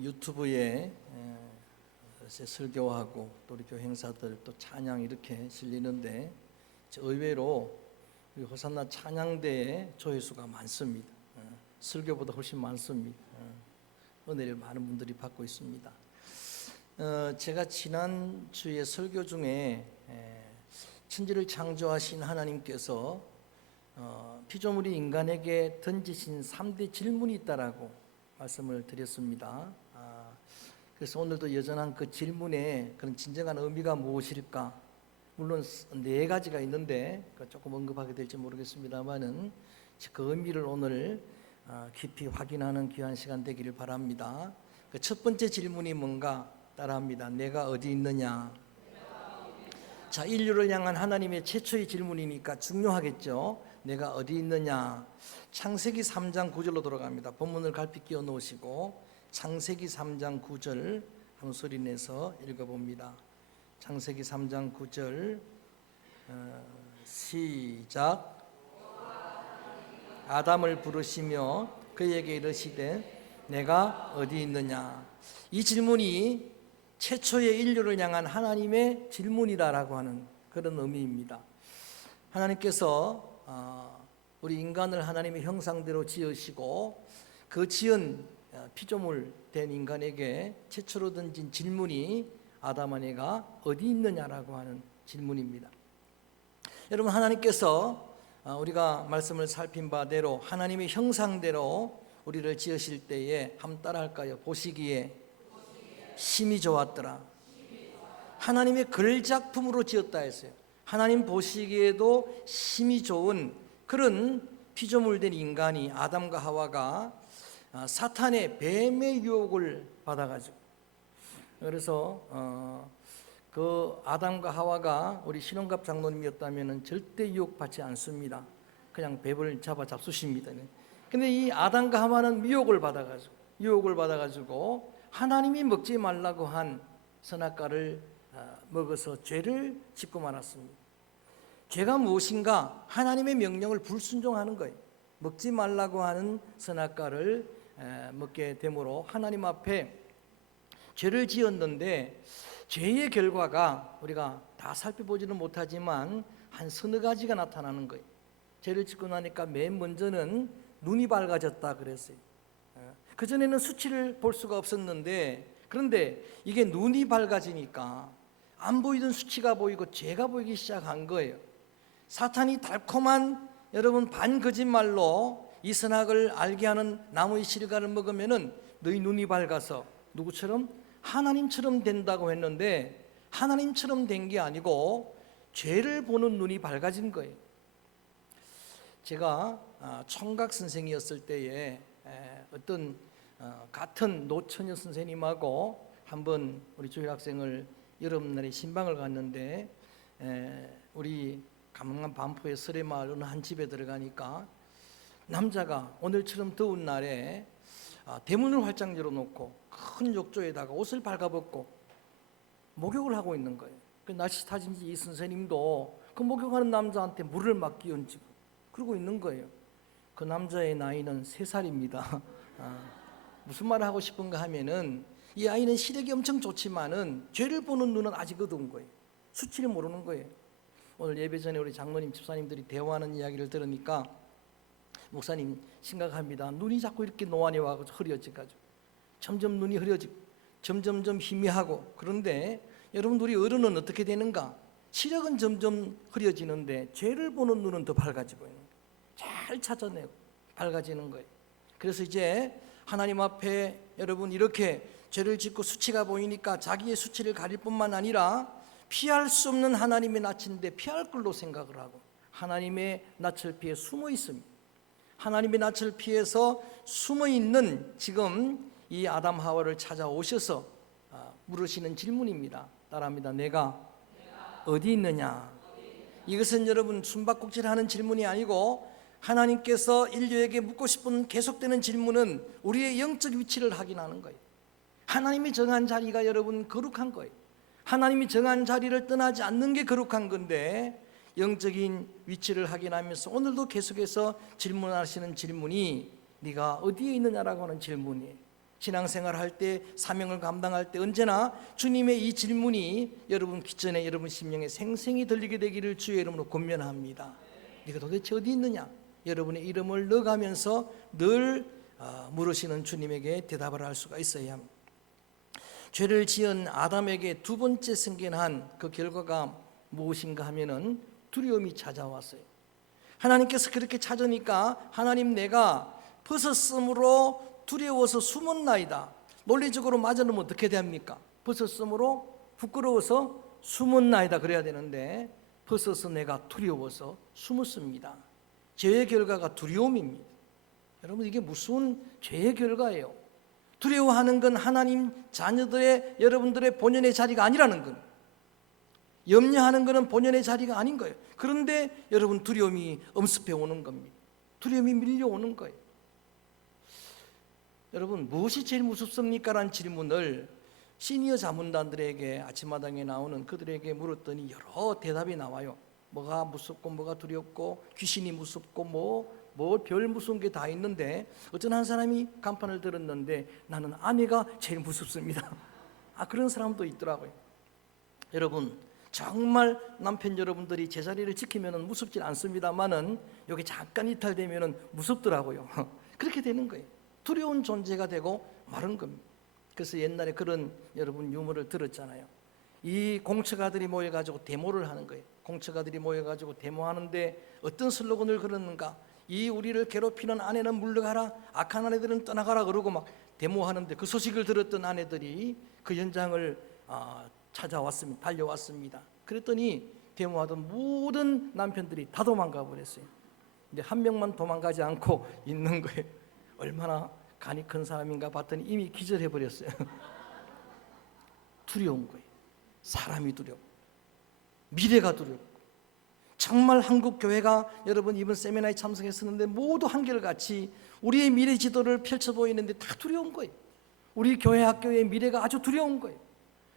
유튜브에 설교하고 또 우리 교회 행사들 또 찬양 이렇게 실리는데 의외로 우리 호산나 찬양대에 조회수가 많습니다. 설교보다 훨씬 많습니다. 은혜를 많은 분들이 받고 있습니다. 제가 지난주에 설교 중에 천지를 창조하신 하나님께서 피조물이 인간에게 던지신 3대 질문이 있다라고 말씀을 드렸습니다. 그래서 오늘도 여전한 그 질문에 그런 진정한 의미가 무엇일까? 물론 4가지가 있는데 조금 언급하게 될지 모르겠습니다만은 그 의미를 오늘 깊이 확인하는 귀한 시간 되기를 바랍니다. 그 첫 번째 질문이 뭔가 따라합니다. 내가 어디 있느냐? 자, 인류를 향한 하나님의 최초의 질문이니까 중요하겠죠. 내가 어디 있느냐? 창세기 3장 9절로 돌아갑니다. 본문을 갈피 끼워 놓으시고 창세기 3장 9절 한번 소리 내서 읽어봅니다. 창세기 3장 9절 시작. 아담을 부르시며 그에게 이르시되 내가 어디 있느냐? 이 질문이 최초의 인류를 향한 하나님의 질문이다라고 하는 그런 의미입니다. 하나님께서 우리 인간을 하나님의 형상대로 지으시고 그 지은 피조물 된 인간에게 최초로 던진 질문이 아담아 내가 어디 있느냐라고 하는 질문입니다. 여러분, 하나님께서 우리가 말씀을 살핀 바대로 하나님의 형상대로 우리를 지으실 때에 한번 따라할까요? 보시기에 심히 좋았더라. 하나님의 걸작품으로 지었다 했어요. 하나님 보시기에도 심히 좋은 그런 피조물 된 인간이 아담과 하와가 사탄의 뱀의 유혹을 받아가지고, 그래서 그 아담과 하와가 우리 신원갑 장로님이었다면 절대 유혹받지 않습니다. 그냥 뱀을 잡수십니다. 근데 이 아담과 하와는 유혹을 받아가지고 하나님이 먹지 말라고 한 선악과를 먹어서 죄를 짓고 말았습니다. 죄가 무엇인가? 하나님의 명령을 불순종하는 거예요. 먹지 말라고 하는 선악과를 먹게 되므로 하나님 앞에 죄를 지었는데 죄의 결과가 우리가 다 살펴보지는 못하지만 한 서너 가지가 나타나는 거예요. 죄를 짓고 나니까 맨 먼저는 눈이 밝아졌다 그랬어요. 그전에는 수치를 볼 수가 없었는데, 그런데 이게 눈이 밝아지니까 안 보이던 수치가 보이고 죄가 보이기 시작한 거예요. 사탄이 달콤한 여러분 반거짓말로 이 선악을 알게 하는 나무의 실과를 먹으면은 너희 눈이 밝아서 누구처럼? 하나님처럼 된다고 했는데 하나님처럼 된 게 아니고 죄를 보는 눈이 밝아진 거예요. 제가 총각 선생이었을 때에 어떤 같은 노처녀 선생님하고 한번 우리 주일학생을 여름날에 신방을 갔는데 우리 강남 반포의 설해마을 어느 한 집에 들어가니까 남자가 오늘처럼 더운 날에 대문을 활짝 열어놓고 큰 욕조에다가 옷을 발가벗고 목욕을 하고 있는 거예요. 그 날씨 탓인지 이 선생님도 그 목욕하는 남자한테 물을 막 끼얹고 그러고 있는 거예요. 그 남자의 나이는 3살입니다. 무슨 말을 하고 싶은가 하면은 이 아이는 시력이 엄청 좋지만은 죄를 보는 눈은 아직 어두운 거예요. 수치를 모르는 거예요. 오늘 예배 전에 우리 장로님 집사님들이 대화하는 이야기를 들으니까 목사님 심각합니다. 눈이 자꾸 이렇게 노안이 와서 흐려져가지고 점점 눈이 흐려지고 점점점 희미하고, 그런데 여러분 우리 어른은 어떻게 되는가? 시력은 점점 흐려지는데 죄를 보는 눈은 더 밝아지고 있는 거예요. 잘 찾아내고 밝아지는 거예요. 그래서 이제 하나님 앞에 여러분 이렇게 죄를 짓고 수치가 보이니까 자기의 수치를 가릴 뿐만 아니라 피할 수 없는 하나님의 낯인데 피할 걸로 생각을 하고 하나님의 낯을 피해 숨어 있습니다. 하나님의 낯을 피해서 숨어 있는 지금 이 아담 하와를 찾아오셔서 물으시는 질문입니다. 따라합니다. 내가 어디 있느냐? 이것은 여러분 숨바꼭질하는 질문이 아니고 하나님께서 인류에게 묻고 싶은 계속되는 질문은 우리의 영적 위치를 확인하는 거예요. 하나님이 정한 자리가 여러분 거룩한 거예요. 하나님이 정한 자리를 떠나지 않는 게 거룩한 건데 영적인 위치를 확인하면서 오늘도 계속해서 질문하시는 질문이 네가 어디에 있느냐라고 하는 질문이에요. 신앙생활 할 때, 사명을 감당할 때 언제나 주님의 이 질문이 여러분 기전에 여러분 심령에 생생히 들리게 되기를 주의 이름으로 권면합니다. 네가 도대체 어디 있느냐? 여러분의 이름을 넣어가면서 늘 물으시는 주님에게 대답을 할 수가 있어야 합니다. 죄를 지은 아담에게 두 번째 생겨난 그 결과가 무엇인가 하면은 두려움이 찾아왔어요. 하나님께서 그렇게 찾으니까 하나님 내가 벗었으므로 두려워서 숨었나이다. 논리적으로 맞으면 어떻게 됩니까? 벗었으므로 부끄러워서 숨었나이다 그래야 되는데 벗어서 내가 두려워서 숨었습니다. 죄의 결과가 두려움입니다. 여러분 이게 무슨 죄의 결과예요? 두려워하는 건 하나님 자녀들의 여러분들의 본연의 자리가 아니라는 건, 염려하는 것은 본연의 자리가 아닌 거예요. 그런데 여러분 두려움이 엄습해 오는 겁니다. 두려움이 밀려오는 거예요. 여러분 무엇이 제일 무섭습니까? 라는 질문을 시니어 자문단들에게 아침마당에 나오는 그들에게 물었더니 여러 대답이 나와요. 뭐가 무섭고 뭐가 두렵고 귀신이 무섭고 뭐 별 무서운 게 다 있는데 어떤 한 사람이 간판을 들었는데 나는 아내가 제일 무섭습니다. 그런 사람도 있더라고요. 여러분 정말 남편 여러분들이 제자리를 지키면 무섭진 않습니다만은 여기 잠깐 이탈되면 무섭더라고요. 그렇게 되는 거예요. 두려운 존재가 되고 마른 겁니다. 그래서 옛날에 그런 여러분 유머를 들었잖아요. 이 공처가들이 모여가지고 데모를 하는 거예요. 공처가들이 모여가지고 데모하는데 어떤 슬로건을 걸었는가? 이 우리를 괴롭히는 아내는 물러가라, 악한 아내들은 떠나가라 그러고 막 데모하는데 그 소식을 들었던 아내들이 그 현장을 찾아왔습니다. 달려왔습니다. 그랬더니 데모하던 모든 남편들이 다 도망가 버렸어요. 근데 한 명만 도망가지 않고 있는 거예요. 얼마나 간이 큰 사람인가 봤더니 이미 기절해 버렸어요. 두려운 거예요. 사람이 두려워, 미래가 두려워. 정말 한국 교회가 여러분 이번 세미나에 참석했었는데 모두 한결같이 우리의 미래 지도를 펼쳐 보이는데 다 두려운 거예요. 우리 교회 학교의 미래가 아주 두려운 거예요.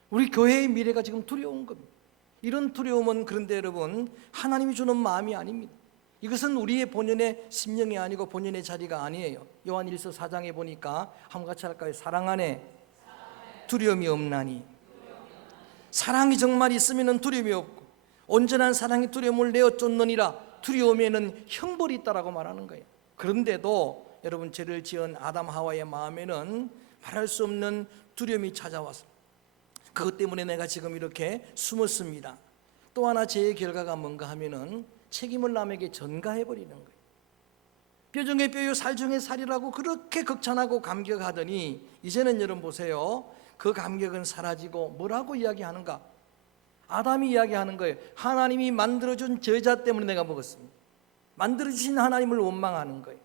우리 교회의 미래가 지금 두려운 겁니다. 이런 두려움은 그런데 여러분 하나님이 주는 마음이 아닙니다. 이것은 우리의 본연의 심령이 아니고 본연의 자리가 아니에요. 요한일서 4장에 보니까 한번 같이 할까요? 사랑 안에 두려움이 없나니. 사랑이 정말 있으면 두려움이 없고 온전한 사랑이 두려움을 내어 쫓느니라. 두려움에는 형벌이 있다라고 말하는 거예요. 그런데도 여러분 죄를 지은 아담 하와의 마음에는 말할 수 없는 두려움이 찾아와서 그것 때문에 내가 지금 이렇게 숨었습니다. 또 하나 죄의 결과가 뭔가 하면은 책임을 남에게 전가해버리는 거예요. 뼈 중에 뼈요 살 중에 살이라고 그렇게 극찬하고 감격하더니 이제는 여러분 보세요. 그 감격은 사라지고 뭐라고 이야기하는가? 아담이 이야기하는 거예요. 하나님이 만들어준 저자 때문에 내가 먹었습니다. 만들어주신 하나님을 원망하는 거예요.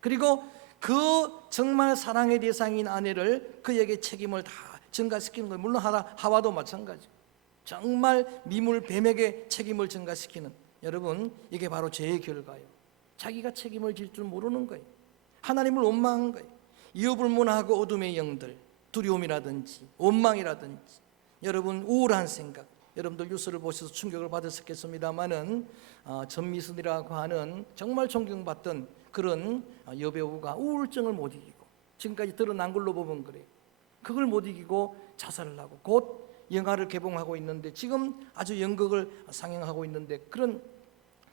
그리고 그 정말 사랑의 대상인 아내를 그에게 책임을 다 전가시키는 거예요. 물론 하와도 마찬가지고 정말 미물 뱀에게 책임을 전가시키는, 여러분 이게 바로 죄의 결과예요. 자기가 책임을 질 줄 모르는 거예요. 하나님을 원망한 거예요. 이어불문하고 어둠의 영들, 두려움이라든지 원망이라든지 여러분 우울한 생각, 여러분들 뉴스를 보셔서 충격을 받으셨겠습니다마는 전미순이라고 하는 정말 존경받던 그런 여배우가 우울증을 못 이기고 지금까지 드러난 걸로 보면 그래요. 그걸 못 이기고 자살을 하고 곧 영화를 개봉하고 있는데 지금 아주 연극을 상영하고 있는데 그런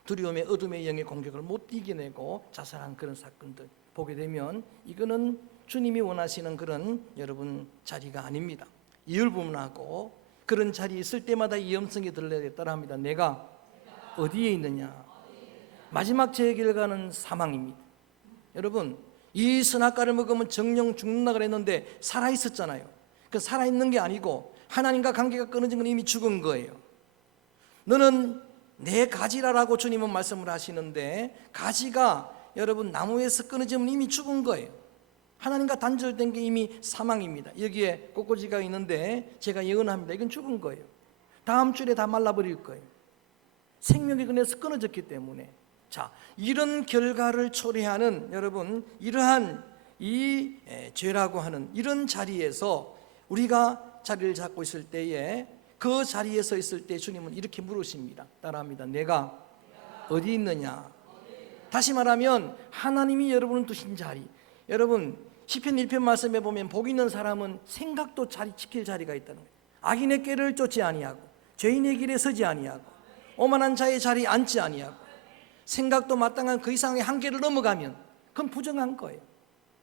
두려움의 어둠의 영의 공격을 못 이겨내고 자살한 그런 사건들 보게 되면 이거는 주님이 원하시는 그런 여러분 자리가 아닙니다. 이율부문하고 그런 자리에 있을 때마다 이 음성이 들려야 따라합니다. 내가 어디에 있느냐? 마지막 죄의 결과는 사망입니다. 여러분 이 선악과를 먹으면 정령 죽는다 그랬는데 살아있었잖아요. 그 살아있는 게 아니고 하나님과 관계가 끊어진 건 이미 죽은 거예요. 너는 내 가지라라고 주님은 말씀을 하시는데 가지가 여러분 나무에서 끊어지면 이미 죽은 거예요. 하나님과 단절된 게 이미 사망입니다. 여기에 꽃꽂이가 있는데 제가 예언합니다. 이건 죽은 거예요. 다음 주에 다 말라버릴 거예요. 생명의 근에서 끊어졌기 때문에. 자, 이런 결과를 초래하는 여러분 이러한 이 죄라고 하는 이런 자리에서 우리가 자리를 잡고 있을 때에 그 자리에 서 있을 때 주님은 이렇게 물으십니다. 따라합니다. 내가 어디 있느냐? 다시 말하면 하나님이 여러분을 두신 자리, 여러분 시편 1편 말씀에 보면 복 있는 사람은 생각도 지킬 자리가 있다는 거예요. 악인의 꾀를 쫓지 아니하고 죄인의 길에 서지 아니하고 오만한 자의 자리에 앉지 아니하고 생각도 마땅한 그 이상의 한계를 넘어가면 그건 부정한 거예요.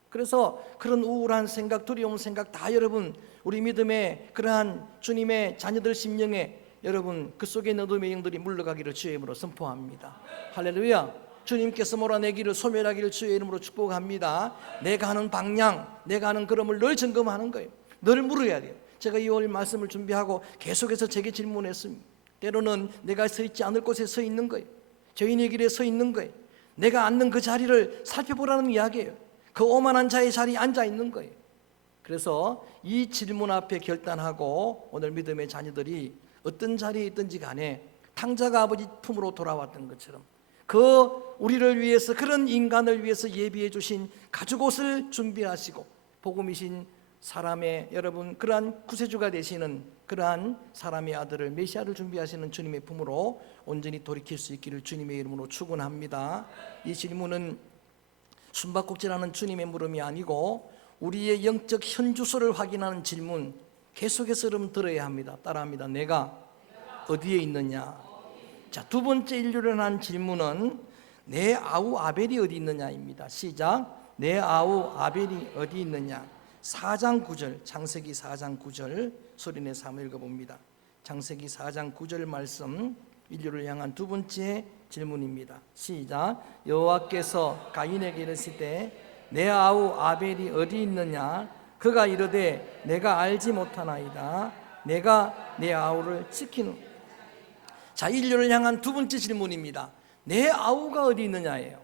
그래서 그런 우울한 생각, 두려운 생각 다 여러분 우리 믿음의 그러한 주님의 자녀들 심령에 여러분 그 속에 있는 어둠의 영들이 물러가기를 주의 이름으로 선포합니다. 할렐루야. 주님께서 몰아내기를 소멸하기를 주의 이름으로 축복합니다. 내가 하는 방향, 내가 하는 걸음을 늘 점검하는 거예요. 늘 물어야 돼요. 제가 2월 말씀을 준비하고 계속해서 제게 질문했습니다. 때로는 내가 서 있지 않을 곳에 서 있는 거예요. 죄인의 길에 서 있는 거예요. 내가 앉는 그 자리를 살펴보라는 이야기예요. 그 오만한 자의 자리에 앉아 있는 거예요. 그래서 이 질문 앞에 결단하고 오늘 믿음의 자녀들이 어떤 자리에 있든지 간에 탕자가 아버지 품으로 돌아왔던 것처럼 그 우리를 위해서 그런 인간을 위해서 예비해 주신 가죽옷을 준비하시고 복음이신 사람의 여러분 그러한 구세주가 되시는 그러한 사람의 아들을 메시아를 준비하시는 주님의 품으로 온전히 돌이킬 수 있기를 주님의 이름으로 축원합니다. 이 질문은 숨바꼭질하는 주님의 물음이 아니고 우리의 영적 현주소를 확인하는 질문, 계속해서 여러분 들어야 합니다. 따라합니다. 내가 어디에 있느냐. 자, 두 번째 인류를 한 질문은 내 아우 아벨이 어디 있느냐입니다. 시작. 내 아우 아벨이 어디 있느냐. 4장 9절, 창세기 4장 9절 소리내서 한번 읽어봅니다. 창세기 4장 9절 말씀, 인류를 향한 두 번째 질문입니다. 시작. 여호와께서 가인에게 이르시되 내 아우 아벨이 어디 있느냐. 그가 이르되 내가 알지 못하나이다. 내가 내 아우를 지키는. 자, 인류를 향한 두 번째 질문입니다. 내 아우가 어디 있느냐예요.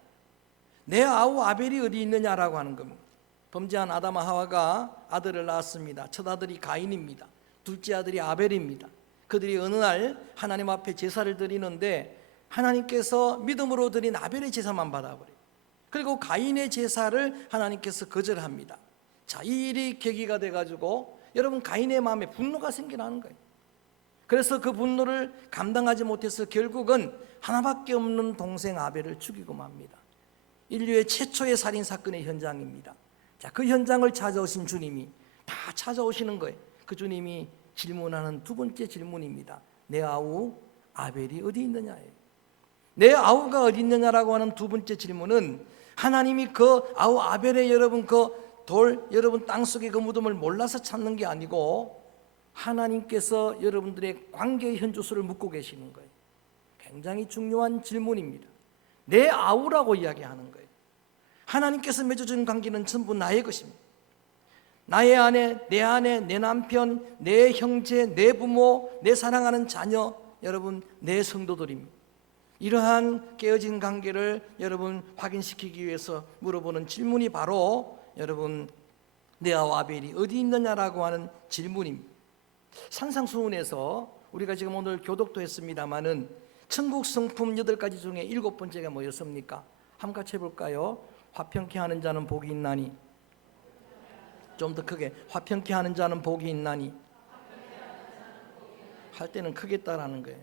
내 아우 아벨이 어디 있느냐라고 하는 겁니다. 범죄한 아담과 하와가 아들을 낳았습니다. 첫 아들이 가인입니다. 둘째 아들이 아벨입니다. 그들이 어느 날 하나님 앞에 제사를 드리는데 하나님께서 믿음으로 드린 아벨의 제사만 받아버려요. 그리고 가인의 제사를 하나님께서 거절합니다. 자, 이 일이 계기가 돼가지고 여러분 가인의 마음에 분노가 생겨나는 거예요. 그래서 그 분노를 감당하지 못해서 결국은 하나밖에 없는 동생 아벨을 죽이고 맙니다. 인류의 최초의 살인 사건의 현장입니다. 자, 그 현장을 찾아오신 주님이 다 찾아오시는 거예요. 그 주님이 질문하는 두 번째 질문입니다. 내 아우 아벨이 어디 있느냐예요. 내 아우가 어디 있느냐라고 하는 두 번째 질문은 하나님이 그 아우 아벨의 여러분 여러분 땅속의 그 무덤을 몰라서 찾는 게 아니고 하나님께서 여러분들의 관계의 현주소를 묻고 계시는 거예요. 굉장히 중요한 질문입니다. 내 아우라고 이야기하는 거예요. 하나님께서 맺어준 관계는 전부 나의 것입니다. 나의 아내, 내 남편, 내 형제, 내 부모, 내 사랑하는 자녀, 여러분 내 성도들입니다. 이러한 깨어진 관계를 여러분 확인시키기 위해서 물어보는 질문이 바로 여러분 내 아우 아벨이 어디 있느냐라고 하는 질문입니다. 산상수훈에서 우리가 지금 오늘 교독도 했습니다마는 천국 성품 8가지 중에 7번째가 뭐였습니까? 한번 같이 해볼까요? 화평케 하는 자는 복이 있나니. 좀 더 크게. 화평케 하는 자는 복이 있나니. 할 때는 크게 따라하는 거예요.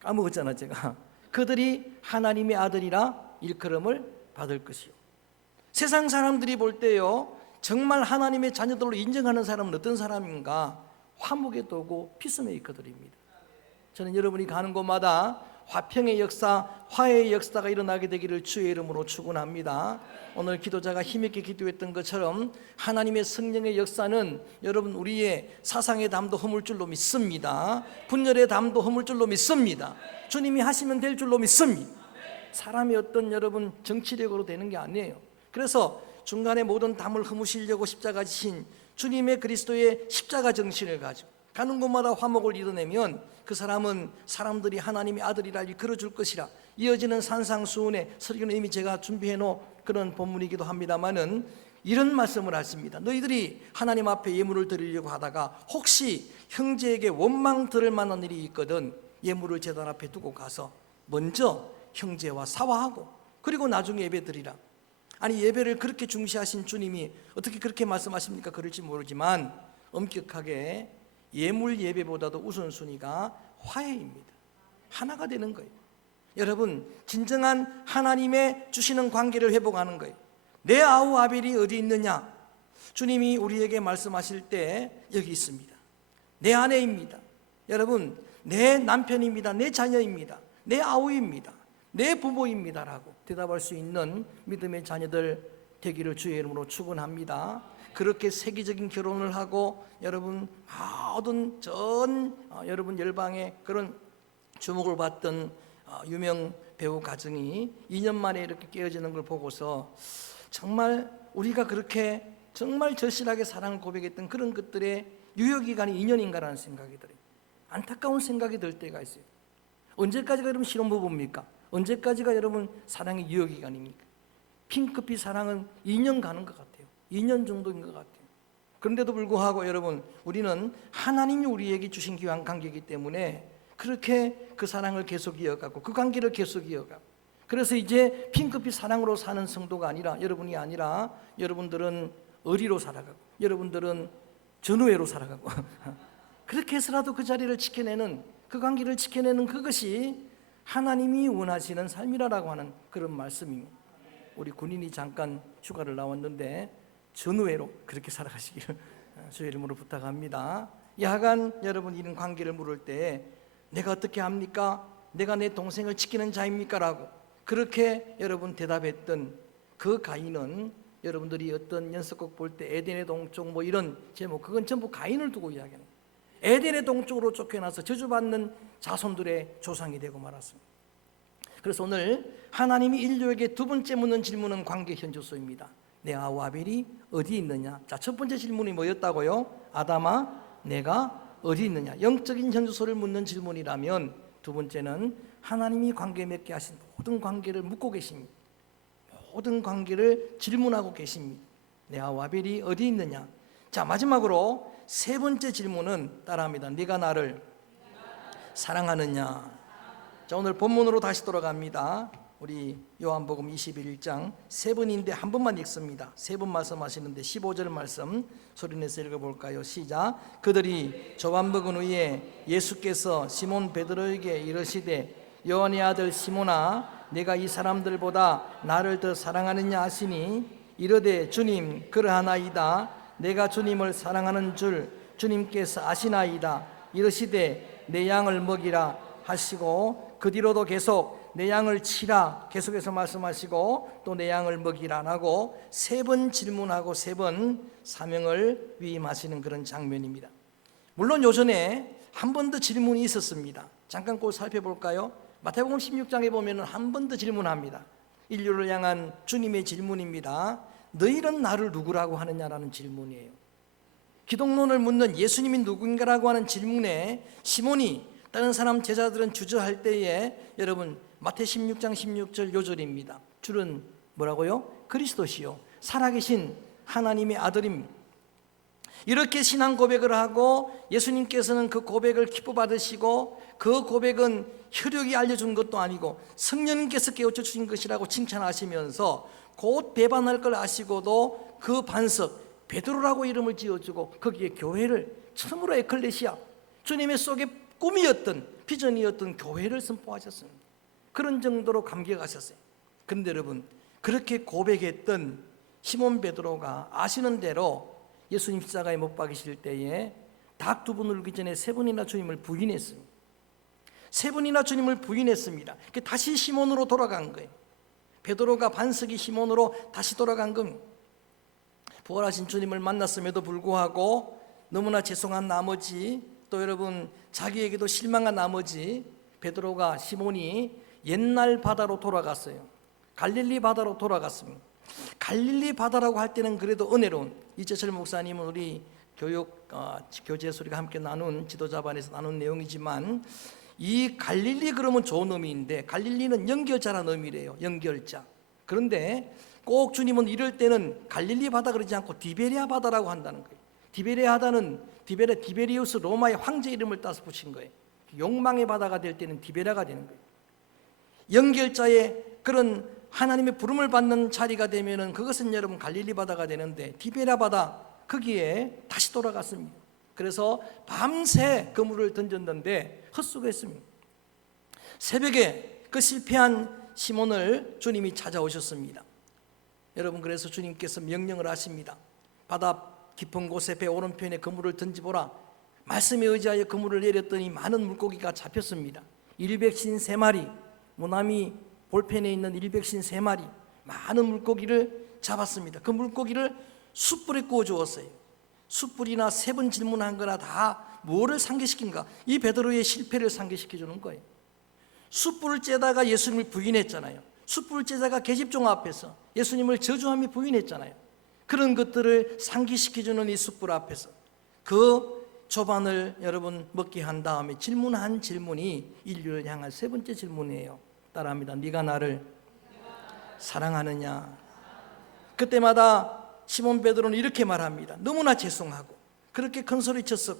까먹었잖아 제가. 그들이 하나님의 아들이라 일컬음을 받을 것이요. 세상 사람들이 볼 때요 정말 하나님의 자녀들로 인정하는 사람은 어떤 사람인가? 화목의 도구 피스메이커들입니다. 저는 여러분이 가는 곳마다 화평의 역사, 화해의 역사가 일어나게 되기를 주의 이름으로 축원합니다. 오늘 기도자가 힘있게 기도했던 것처럼 하나님의 성령의 역사는 여러분 우리의 사상의 담도 허물 줄로 믿습니다. 분열의 담도 허물 줄로 믿습니다. 주님이 하시면 될 줄로 믿습니다. 사람이 어떤 여러분 정치력으로 되는 게 아니에요. 그래서 중간에 모든 담을 허무시려고 십자가 지신 주님의 그리스도의 십자가 정신을 가지고 가는 곳마다 화목을 이뤄내면 그 사람은 사람들이 하나님의 아들이라 일컬어줄 것이라. 이어지는 산상수훈의 설교는 이미 제가 준비해놓은 그런 본문이기도 합니다마는 이런 말씀을 하십니다. 너희들이 하나님 앞에 예물을 드리려고 하다가 혹시 형제에게 원망 들을 만한 일이 있거든 예물을 제단 앞에 두고 가서 먼저 형제와 사화하고 그리고 나중에 예배 드리라. 아니 예배를 그렇게 중시하신 주님이 어떻게 그렇게 말씀하십니까? 그럴지 모르지만 엄격하게 예물 예배보다도 우선순위가 화해입니다. 하나가 되는 거예요. 여러분 진정한 하나님의 주시는 관계를 회복하는 거예요. 내 아우 아벨이 어디 있느냐? 주님이 우리에게 말씀하실 때 여기 있습니다. 내 아내입니다. 여러분, 내 남편입니다. 내 자녀입니다. 내 아우입니다. 내 부모입니다 라고 대답할 수 있는 믿음의 자녀들 되기를 주의 이름으로 축원합니다. 그렇게 세계적인 결혼을 하고 여러분 모든 여러분 열방의 그런 주목을 받던 유명 배우 가정이 2년 만에 이렇게 깨어지는 걸 보고서 정말 우리가 그렇게 정말 절실하게 사랑을 고백했던 그런 것들의 유효기간이 2년인가라는 생각이 들어요. 안타까운 생각이 들 때가 있어요. 언제까지가 여러분 신혼부부입니까? 언제까지가 여러분 사랑의 유효기간입니까? 핑크빛 사랑은 2년 가는 것 같아요. 2년 정도인 것 같아요. 그런데도 불구하고 여러분, 우리는 하나님이 우리에게 주신 귀한 관계이기 때문에 그렇게 그 사랑을 계속 이어가고 그 관계를 계속 이어가고, 그래서 이제 핑크빛 사랑으로 사는 성도가 아니라, 여러분이 아니라 여러분들은 의리로 살아가고 여러분들은 전우회로 살아가고 그렇게 해서라도 그 자리를 지켜내는, 그 관계를 지켜내는 그것이 하나님이 원하시는 삶이라고 하는 그런 말씀입니다. 우리 군인이 잠깐 휴가를 나왔는데 전우회로 그렇게 살아가시기를 주의 이름으로 부탁합니다. 야간 여러분 이런 관계를 물을 때 내가 어떻게 합니까? 내가 내 동생을 지키는 자입니까? 라고 그렇게 여러분 대답했던 그 가인은, 여러분들이 어떤 연습곡 볼 때 에덴의 동쪽 뭐 이런 제목, 그건 전부 가인을 두고 이야기하는 거예요. 에덴의 동쪽으로 쫓겨나서 저주받는 자손들의 조상이 되고 말았습니다. 그래서 오늘 하나님이 인류에게 두 번째 묻는 질문은 관계 현주소입니다. 내 아우 아벨이 어디 있느냐? 자, 첫 번째 질문이 뭐였다고요? 아담아, 내가 어디 있느냐? 영적인 현주소를 묻는 질문이라면, 두 번째는 하나님이 관계 맺게 하신 모든 관계를 묻고 계십니다. 모든 관계를 질문하고 계십니다. 내 아우 아벨이 어디 있느냐? 자, 마지막으로 세 번째 질문은 따라합니다. 네가 나를 사랑하느냐? 자, 오늘 본문으로 다시 돌아갑니다. 우리 요한복음 21장 세 번인데 한 번만 읽습니다. 세 번 말씀하시는데 15절 말씀 소리내서 읽어볼까요? 시작. 그들이 조반 먹은 후에 예수께서 시몬 베드로에게 이르시되 요한의 아들 시몬아, 내가 이 사람들보다 나를 더 사랑하느냐 하시니 이르되 주님 그러하나이다. 내가 주님을 사랑하는 줄 주님께서 아시나이다. 이르시되 내 양을 먹이라 하시고, 그 뒤로도 계속 내 양을 치라 계속해서 말씀하시고 또 내 양을 먹이라 하고 세 번 질문하고 세 번 사명을 위임하시는 그런 장면입니다. 물론 요전에 한 번 더 질문이 있었습니다. 잠깐 꼭 살펴볼까요? 마태복음 16장에 보면 한 번 더 질문합니다. 인류를 향한 주님의 질문입니다. 너희는 나를 누구라고 하느냐라는 질문이에요. 기독론을 묻는 예수님이 누구인가라고 하는 질문에 시몬이, 다른 사람 제자들은 주저할 때에 여러분 마태 16장 16절 요절입니다. 줄은 뭐라고요? 그리스도시요 살아계신 하나님의 아들입니다. 이렇게 신앙 고백을 하고 예수님께서는 그 고백을 기뻐 받으시고, 그 고백은 혈육이 알려준 것도 아니고 성령님께서 깨우쳐 주신 것이라고 칭찬하시면서 곧 배반할 걸 아시고도 그 반석 베드로라고 이름을 지어주고 거기에 교회를 처음으로 에클레시아, 주님의 속에 꿈이었던 비전이었던 교회를 선포하셨습니다. 그런 정도로 감격하셨어요. 그런데 여러분, 그렇게 고백했던 시몬 베드로가 아시는 대로 예수님 십자가에 못 박이실 때에 닭 두 번 울기 전에 세 번이나 주님을 부인했습니다. 세 번이나 주님을 부인했습니다. 다시 시몬으로 돌아간 거예요. 베드로가 반석이 시몬으로 다시 돌아간 겁니다. 부활하신 주님을 만났음에도 불구하고 너무나 죄송한 나머지, 또 여러분 자기에게도 실망한 나머지 베드로가, 시몬이 옛날 바다로 돌아갔어요. 갈릴리 바다로 돌아갔습니다. 갈릴리 바다라고 할 때는 그래도 은혜로운, 이재철 목사님은 우리 교제 소리가 함께 나눈 지도자반에서 나눈 내용이지만, 이 갈릴리 그러면 좋은 의미인데 갈릴리는 연결자라는 의미래요. 연결자. 그런데 꼭 주님은 이럴 때는 갈릴리 바다 그러지 않고 디베리아 바다라고 한다는 거예요. 디베리아 바다는 디베리우스 로마의 황제 이름을 따서 붙인 거예요. 욕망의 바다가 될 때는 디베리아가 되는 거예요. 연결자의 그런 하나님의 부름을 받는 자리가 되면은 그것은 여러분 갈릴리 바다가 되는데, 디베리아 바다 거기에 다시 돌아갔습니다. 그래서 밤새 그물을 던졌는데 헛수고했습니다. 새벽에 그 실패한 시몬을 주님이 찾아오셨습니다. 여러분, 그래서 주님께서 명령을 하십니다. 바다 깊은 곳에 배 오른편에 그물을 던지보라. 말씀에 의지하여 그물을 내렸더니 많은 물고기가 잡혔습니다. 일백신 3마리, 모나미 볼펜에 있는 일백신 3마리, 많은 물고기를 잡았습니다. 그 물고기를 숯불에 구워 주었어요. 숯불이나 3번 질문한 거나 다 뭐를 상기시킨가? 이 베드로의 실패를 상기시켜 주는 거예요. 숯불을 쬐다가 예수님을 부인했잖아요. 숯불을 쬐다가 계집종 앞에서 예수님을 저주하며 부인했잖아요. 그런 것들을 상기시켜주는 이 숯불 앞에서 그 조반을 여러분 먹게 한 다음에 질문한 질문이 인류를 향한 3번째 질문이에요. 따라합니다. 네가 나를 사랑하느냐? 그때마다 시몬 베드로는 이렇게 말합니다. 너무나 죄송하고 그렇게 큰 소리쳤어.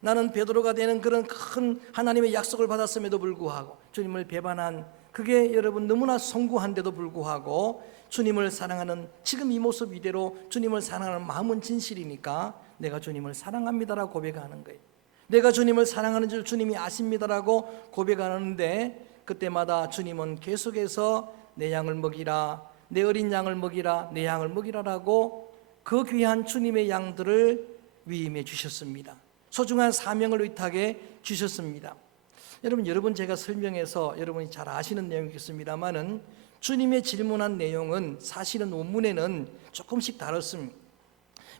나는 베드로가 되는 그런 큰 하나님의 약속을 받았음에도 불구하고 주님을 배반한, 그게 여러분 너무나 송구한데도 불구하고 주님을 사랑하는 지금 이 모습 이대로 주님을 사랑하는 마음은 진실이니까 내가 주님을 사랑합니다라고 고백하는 거예요. 내가 주님을 사랑하는 줄 주님이 아십니다라고 고백하는데, 그때마다 주님은 계속해서 내 양을 먹이라, 내 어린 양을 먹이라, 내 양을 먹이라라고 그 귀한 주님의 양들을 위임해 주셨습니다. 소중한 사명을 위탁해 주셨습니다. 여러분 제가 설명해서 여러분이 잘 아시는 내용이겠습니다만은 주님의 질문한 내용은 사실은 원문에는 조금씩 다릅니다.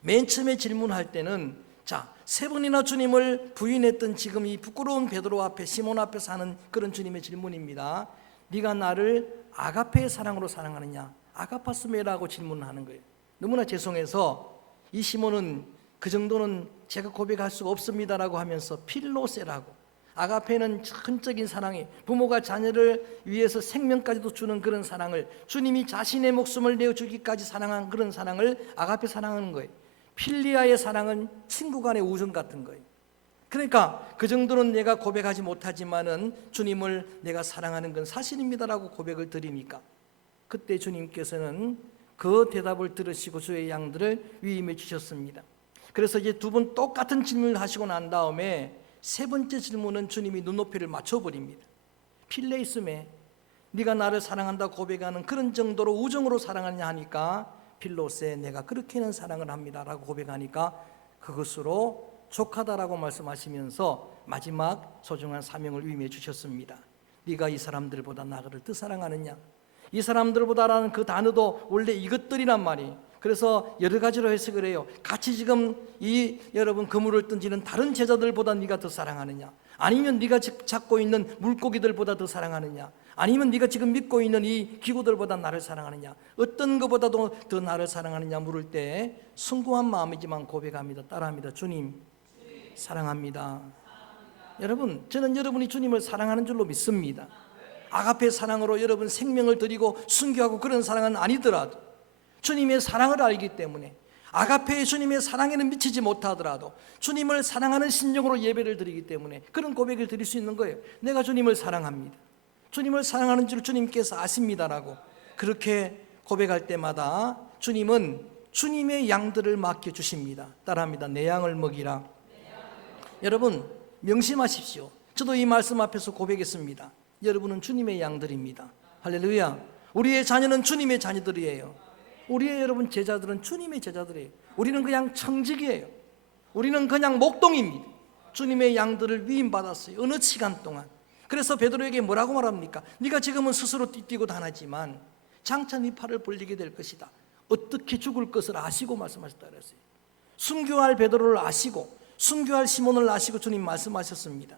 맨 처음에 질문할 때는 3번이나 주님을 부인했던 지금 이 부끄러운 베드로 앞에, 시몬 앞에서 하는 그런 주님의 질문입니다. 네가 나를 아가페의 사랑으로 사랑하느냐? 아가파스메라고 질문하는 거예요. 너무나 죄송해서 이 시몬은 그 정도는 제가 고백할 수가 없습니다라고 하면서 필로세라고, 아가페는 큰적인 사랑이 부모가 자녀를 위해서 생명까지도 주는 그런 사랑을, 주님이 자신의 목숨을 내어주기까지 사랑한 그런 사랑을 아가페 사랑하는 거예요. 필리아의 사랑은 친구 간의 우정 같은 거예요. 그러니까 그 정도는 내가 고백하지 못하지만은 주님을 내가 사랑하는 건 사실입니다라고 고백을 드리니까 그때 주님께서는 그 대답을 들으시고 주의 양들을 위임해 주셨습니다. 그래서 이제 2번 똑같은 질문을 하시고 난 다음에 3번째 질문은 주님이 눈높이를 맞춰버립니다. 필레이스메, 네가 나를 사랑한다 고백하는 그런 정도로 우정으로 사랑하냐 하니까 필로세, 내가 그렇게는 사랑을 합니다라고 고백하니까 그것으로 족하다라고 말씀하시면서 마지막 소중한 사명을 위임해 주셨습니다. 네가 이 사람들보다 나를 더 사랑하느냐? 이 사람들보다라는 그 단어도 원래 이것들이란 말이에요. 그래서 여러 가지로 해석을 해요. 같이 지금 이 여러분 그물을 던지는 다른 제자들보다 네가 더 사랑하느냐? 아니면 네가 잡고 있는 물고기들보다 더 사랑하느냐? 아니면 네가 지금 믿고 있는 이 기구들보다 나를 사랑하느냐? 어떤 것보다도 더 나를 사랑하느냐 물을 때 숭고한 마음이지만 고백합니다. 따라합니다. 주님 사랑합니다. 여러분, 저는 여러분이 주님을 사랑하는 줄로 믿습니다. 아가페 사랑으로 여러분 생명을 드리고 순교하고 그런 사랑은 아니더라도 주님의 사랑을 알기 때문에, 아가페의 주님의 사랑에는 미치지 못하더라도 주님을 사랑하는 심령으로 예배를 드리기 때문에 그런 고백을 드릴 수 있는 거예요. 내가 주님을 사랑합니다. 주님을 사랑하는 줄 주님께서 아십니다라고 그렇게 고백할 때마다 주님은 주님의 양들을 맡겨주십니다. 따라합니다. 내 양을 먹이라. 여러분 명심하십시오. 저도 이 말씀 앞에서 고백했습니다. 여러분은 주님의 양들입니다. 할렐루야. 우리의 자녀는 주님의 자녀들이에요. 우리의 여러분 제자들은 주님의 제자들이에요. 우리는 그냥 청직이에요. 우리는 그냥 목동입니다. 주님의 양들을 위임받았어요. 어느 시간 동안. 그래서 베드로에게 뭐라고 말합니까? 네가 지금은 스스로 띠뛰고 다니지만 장차 네 팔을 벌리게 될 것이다. 어떻게 죽을 것을 아시고 말씀하셨다 그랬어요. 순교할 베드로를 아시고 순교할 시몬을 아시고 주님 말씀하셨습니다.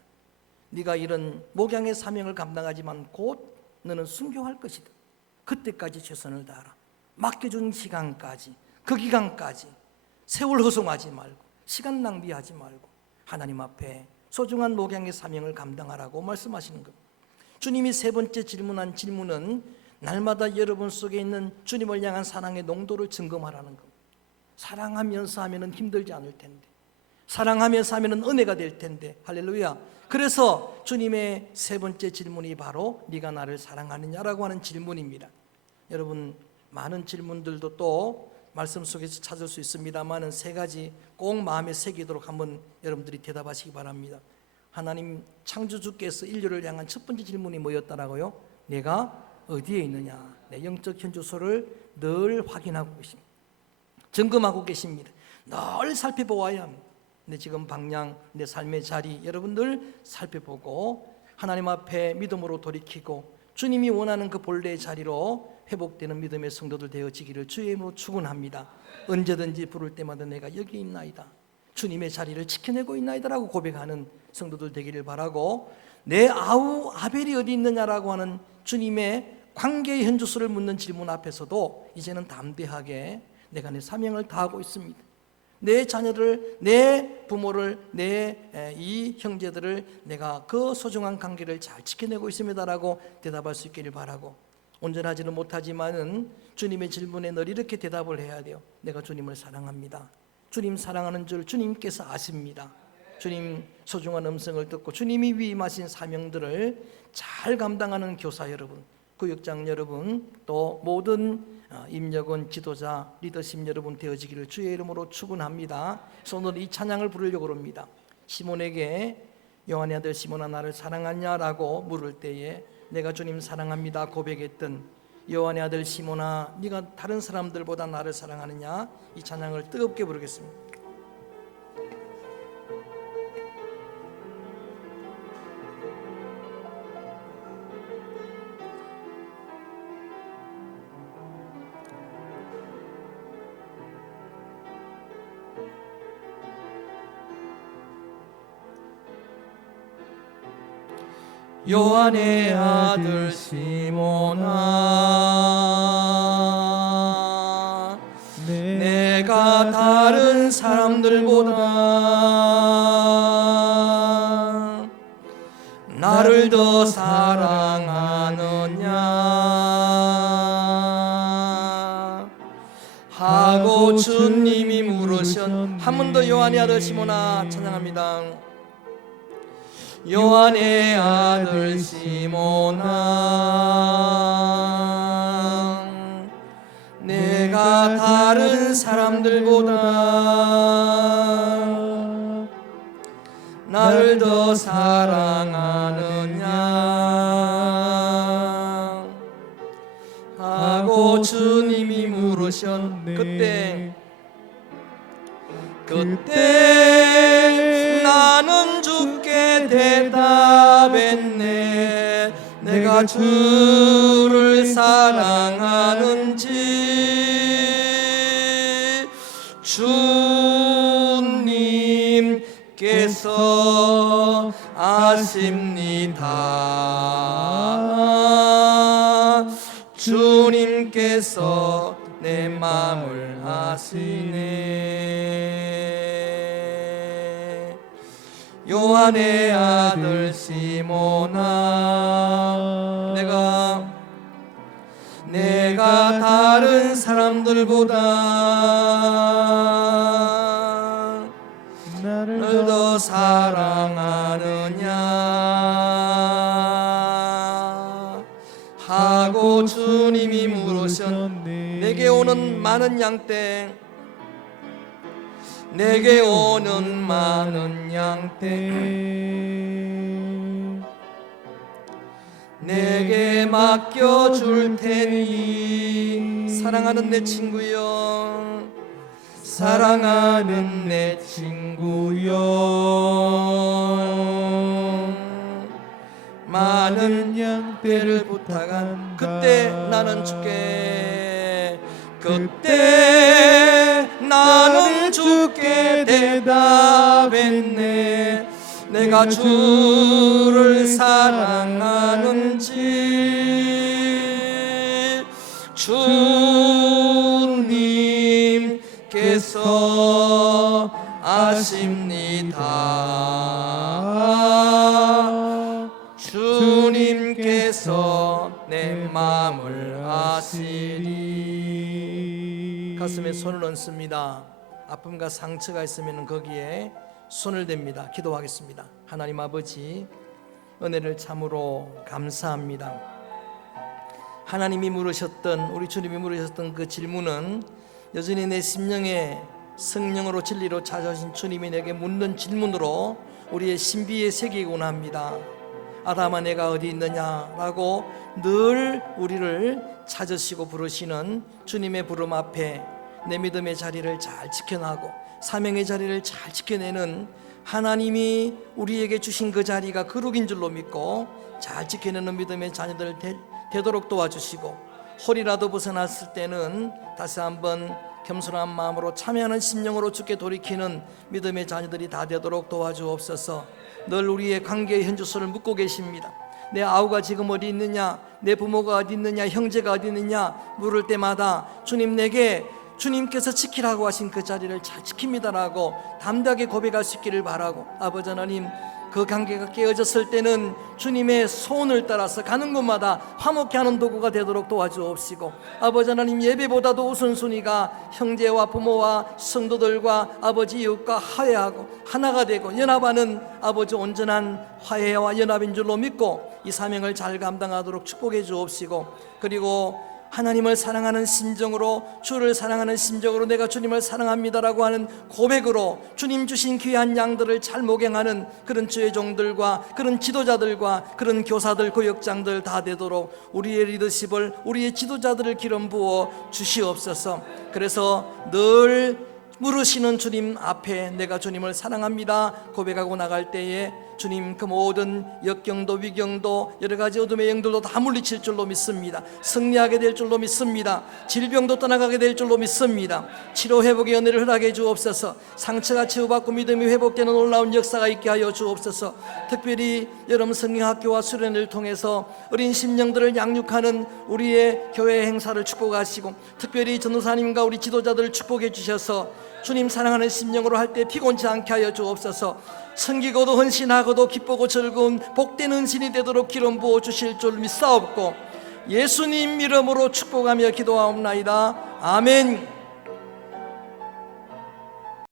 네가 이런 목양의 사명을 감당하지만 곧 너는 순교할 것이다. 그때까지 최선을 다하라. 맡겨준 시간까지, 그 기간까지 세월 허송하지 말고 시간 낭비하지 말고 하나님 앞에 소중한 목양의 사명을 감당하라고 말씀하시는 겁니다. 주님이 3번째 질문한 질문은 날마다 여러분 속에 있는 주님을 향한 사랑의 농도를 점검하라는 겁니다. 사랑하면서 하면은 힘들지 않을 텐데, 사랑하면서 하면은 은혜가 될 텐데. 할렐루야. 그래서 주님의 3번째 질문이 바로 네가 나를 사랑하느냐라고 하는 질문입니다. 여러분 많은 질문들도 또 말씀 속에서 찾을 수 있습니다만은 3가지 꼭 마음에 새기도록 한번 여러분들이 대답하시기 바랍니다. 하나님 창조주께서 인류를 향한 첫 번째 질문이 뭐였다라고요? 내가 어디에 있느냐, 내 영적 현주소를 늘 확인하고 계십니다. 점검하고 계십니다. 늘 살펴보아야 합니다. 내 지금 방향, 내 삶의 자리, 여러분들 살펴보고 하나님 앞에 믿음으로 돌이키고 주님이 원하는 그 본래의 자리로 회복되는 믿음의 성도들 되어지기를 주의 이름으로 축원합니다. 언제든지 부를 때마다 내가 여기 있나이다, 주님의 자리를 지켜내고 있나이다라고 고백하는 성도들 되기를 바라고, 내 아우 아벨이 어디 있느냐라고 하는 주님의 관계의 현주소를 묻는 질문 앞에서도 이제는 담대하게 내가 내 사명을 다하고 있습니다. 내 자녀를, 내 부모를, 내 이 형제들을 내가 그 소중한 관계를 잘 지켜내고 있습니다라고 대답할 수 있기를 바라고, 온전하지는 못하지만은 주님의 질문에 늘 이렇게 대답을 해야 돼요. 내가 주님을 사랑합니다. 주님 사랑하는 줄 주님께서 아십니다. 주님 소중한 음성을 듣고 주님이 위임하신 사명들을 잘 감당하는 교사 여러분, 구역장 여러분, 또 모든 임역원, 지도자, 리더십 여러분 되어지기를 주의 이름으로 축원합니다. 오늘 이 찬양을 부르려고 합니다. 시몬에게 요한의 아들 시몬아 나를 사랑하냐라고 물을 때에 내가 주님 사랑합니다 고백했던 요한의 아들 시몬아 네가 다른 사람들보다 나를 사랑하느냐, 이 찬양을 뜨겁게 부르겠습니다. 요한의 아들 시몬아 내가 다른 사람들보다 나를 더 사랑하느냐 하고 주님이 물으셨. 한 번 더 요한의 아들 시몬아 찬양합니다. 요한의 아들 시몬아 내가 다른 사람들보다 나를 더 사랑하느냐 하고 주님이 물으셨. 그때 나는 주께 대답했네. 내가 주를 사랑하는지 주님께서 아십니다. 주님께서 내 마음을 아시네. 요한의 아들 시몬아 내가 다른 사람들보다 나를 더 사랑하느냐 하고 주님이 물으셨네. 내게 오는 많은 양떼 내게 오는 많은 양떼 내게 맡겨줄 테니 사랑하는 내 친구여 사랑하는 내 친구여 많은 양떼를 부탁한 그때 나는 주께 대답했네. 내가 주를 사랑하는지 주님께서 아십니다. 주님께서 내 마음을 아시리. 가슴에 손을 얹습니다. 아픔과 상처가 있으면 거기에 손을 댑니다. 기도하겠습니다. 하나님 아버지, 은혜를 참으로 감사합니다. 하나님이 물으셨던, 우리 주님이 물으셨던 그 질문은 여전히 내 심령에 성령으로 진리로 찾아오신 주님이 내게 묻는 질문으로 우리의 신비에 새기곤 합니다. 아담아 내가 어디 있느냐라고 늘 우리를 찾으시고 부르시는 주님의 부름 앞에 내 믿음의 자리를 잘 지켜나고 사명의 자리를 잘 지켜내는 하나님이 우리에게 주신 그 자리가 거룩인 줄로 믿고 잘 지켜내는 믿음의 자녀들 되도록 도와주시고, 홀이라도 벗어났을 때는 다시 한번 겸손한 마음으로 참여하는 심령으로 주께 돌이키는 믿음의 자녀들이 다 되도록 도와주옵소서. 늘 우리의 관계의 현주소를 묻고 계십니다. 내 아우가 지금 어디 있느냐, 내 부모가 어디 있느냐, 형제가 어디 있느냐 물을 때마다 주님, 내게 주님께서 지키라고 하신 그 자리를 잘 지킵니다라고 담대하게 고백할 수 있기를 바라고, 아버지 하나님, 그 관계가 깨어졌을 때는 주님의 소원을 따라서 가는 곳마다 화목케 하는 도구가 되도록 도와주옵시고, 아버지 하나님, 예배보다도 우선순위가 형제와 부모와 성도들과 아버지 이웃과 화해하고 하나가 되고 연합하는 아버지 온전한 화해와 연합인 줄로 믿고 이 사명을 잘 감당하도록 축복해 주옵시고, 그리고 하나님을 사랑하는 심정으로, 주를 사랑하는 심정으로 내가 주님을 사랑합니다라고 하는 고백으로 주님 주신 귀한 양들을 잘 목양하는 그런 주의 종들과 그런 지도자들과 그런 교사들, 교역장들 다 되도록 우리의 리더십을, 우리의 지도자들을 기름 부어 주시옵소서. 그래서 늘 물으시는 주님 앞에 내가 주님을 사랑합니다 고백하고 나갈 때에 주님, 그 모든 역경도 위경도 여러 가지 어둠의 영들도 다 물리칠 줄로 믿습니다. 승리하게 될 줄로 믿습니다. 질병도 떠나가게 될 줄로 믿습니다. 치료 회복의 은혜를 허락해 주옵소서. 상처가 치유받고 믿음이 회복되는 놀라운 역사가 있게 하여 주옵소서. 특별히 여러분 성경학교와 수련을 통해서 어린 심령들을 양육하는 우리의 교회 행사를 축복하시고, 특별히 전도사님과 우리 지도자들을 축복해 주셔서 주님 사랑하는 심령으로 할 때 피곤치 않게 하여 주옵소서. 섬기고도 헌신하고도 기쁘고 즐거운 복된 헌신이 되도록 기름 부어 주실 줄 믿사옵고 예수님 이름으로 축복하며 기도하옵나이다. 아멘.